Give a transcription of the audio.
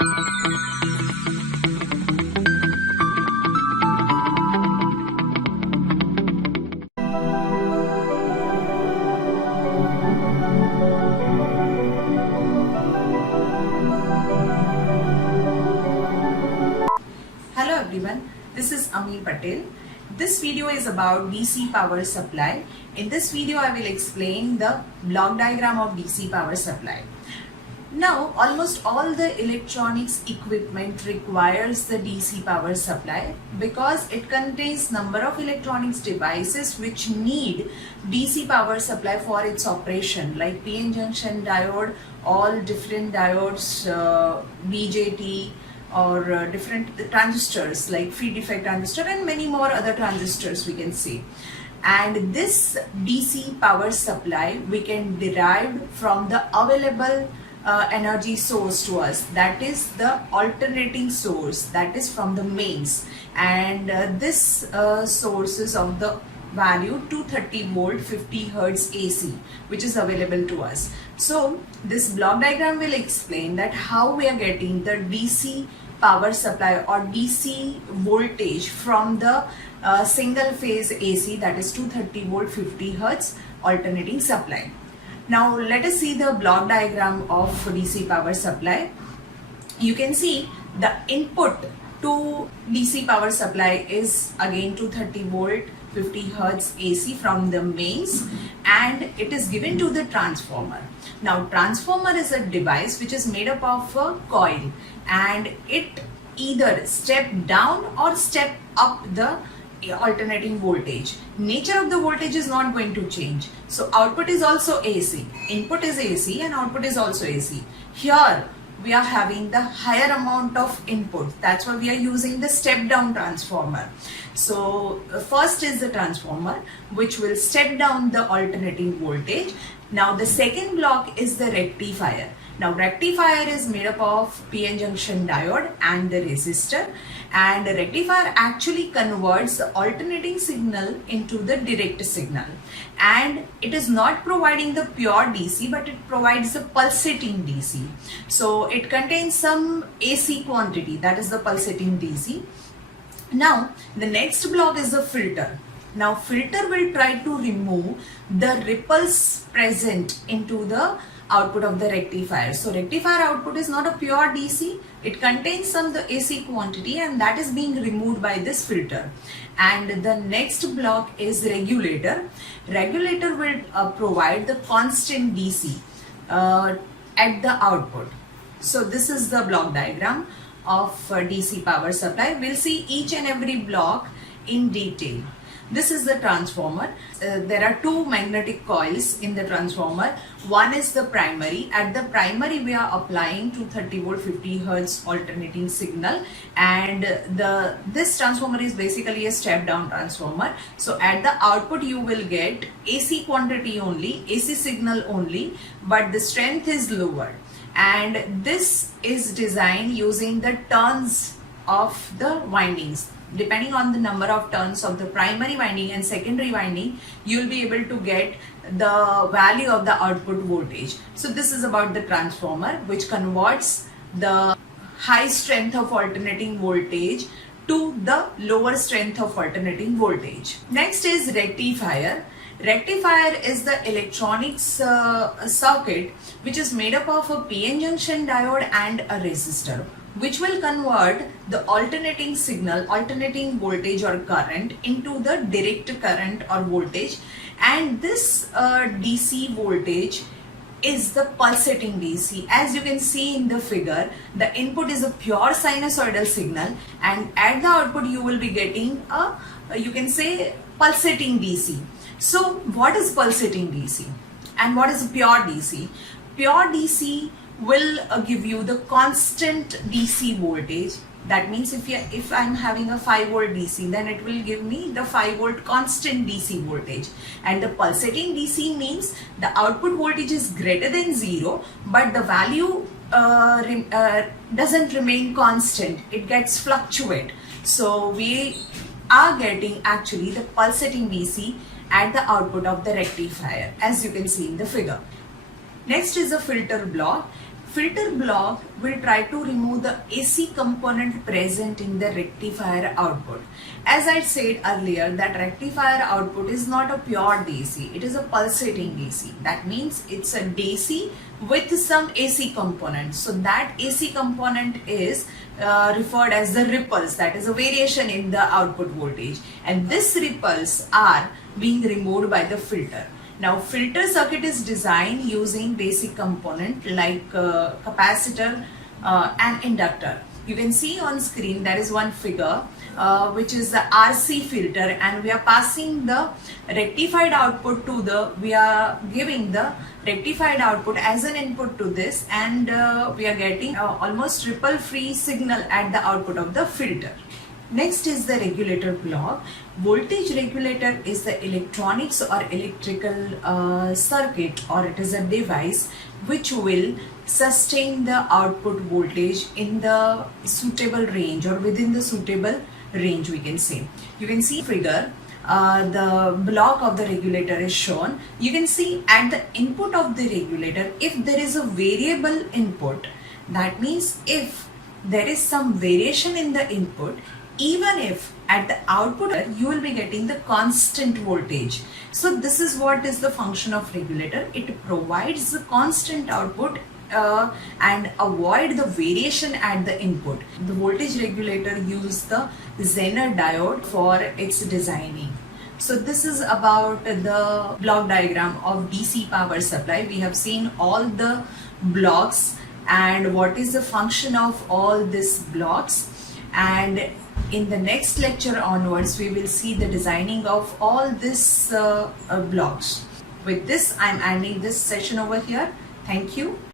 Hello everyone, this is Amir Patel. This video is about DC power supply. In this video, I will explain the block diagram of DC power supply. Now, almost all the electronics equipment requires the DC power supply because it contains number of electronics devices which need DC power supply for its operation, like PN junction diode, all different diodes, BJT, or different transistors like feed effect transistor and many more other transistors we can see. And this DC power supply we can derive from the available energy source to us, that is the alternating source, that is from the mains, and this source is of the value 230 volt 50 hertz AC which is available to us. So this block diagram will explain that how we are getting the DC power supply or DC voltage from the single phase AC, that is 230 volt 50 hertz alternating supply. Now let us see the block diagram of DC power supply. You can see the input to DC power supply is again 230 volt 50 hertz AC from the mains, and it is given to the transformer. Now transformer is a device which is made up of a coil, and it either step down or step up the alternating voltage. Nature of the voltage is not going to change. So output is also AC. Input is AC and output is also AC. Here we are having the higher amount of input. That's why we are using the step down transformer. So first is the transformer which will step down the alternating voltage. Now the second block is the rectifier. Now rectifier is made up of PN junction diode and the resistor, and the rectifier actually converts the alternating signal into the direct signal, and it is not providing the pure DC but it provides the pulsating DC. So it contains some AC quantity, that is the pulsating DC. Now the next block is the filter. Now filter will try to remove the ripples present into the output of the rectifier. So rectifier output is not a pure DC, it contains some the AC quantity, and that is being removed by this filter. And the next block is regulator. Regulator will provide the constant DC at the output. So this is the block diagram of DC power supply. We'll see each and every block in detail. This is the transformer. There are two magnetic coils in the transformer. One is the primary. At the primary we are applying 230 volt 50 hertz alternating signal, and this transformer is basically a step down transformer. So at the output you will get AC quantity only, AC signal only, but the strength is lower. And this is designed using the turns of the windings. Depending on the number of turns of the primary winding and secondary winding, you will be able to get the value of the output voltage. So this is about the transformer which converts the high strength of alternating voltage to the lower strength of alternating voltage. Next is rectifier. Rectifier is the electronics circuit which is made up of a PN junction diode and a resistor, which will convert the alternating signal, alternating voltage or current into the direct current or voltage. And this DC voltage is the pulsating DC. As you can see in the figure, the input is a pure sinusoidal signal, and at the output you will be getting a, you can say, pulsating DC. So what is pulsating DC and what is pure DC? Pure DC will give you the constant DC voltage. That means if I'm having a 5 volt DC, then it will give me the 5 volt constant DC voltage. And the pulsating DC means the output voltage is greater than 0, but the value doesn't remain constant, it gets fluctuate. So we are getting actually the pulsating DC at the output of the rectifier, as you can see in the figure. Next is the filter block. Filter block will try to remove the AC component present in the rectifier output. As I said earlier, that rectifier output is not a pure DC, it is a pulsating DC. That means it's a DC with some AC component. So that AC component is referred as the ripples, that is a variation in the output voltage, and these ripples are being removed by the filter. Now filter circuit is designed using basic component like capacitor and inductor. You can see on screen there is one figure which is the RC filter, and we are passing the rectified output to we are giving the rectified output as an input to this, and we are getting almost ripple free signal at the output of the filter. Next is the regulator block. Voltage regulator is the electronics or electrical circuit, or it is a device which will sustain the output voltage in the suitable range or within the suitable range, we can say. You can see figure, the block of the regulator is shown. You can see at the input of the regulator, if there is a variable input, that means if there is some variation in the input, even if at the output you will be getting the constant voltage. So this is what is the function of regulator. It provides the constant output and avoid the variation at the input. The voltage regulator use the Zener diode for its designing. So this is about the block diagram of DC power supply. We have seen all the blocks and what is the function of all these blocks, and in the next lecture onwards we will see the designing of all these blocks. With this, I am ending this session over here. Thank you.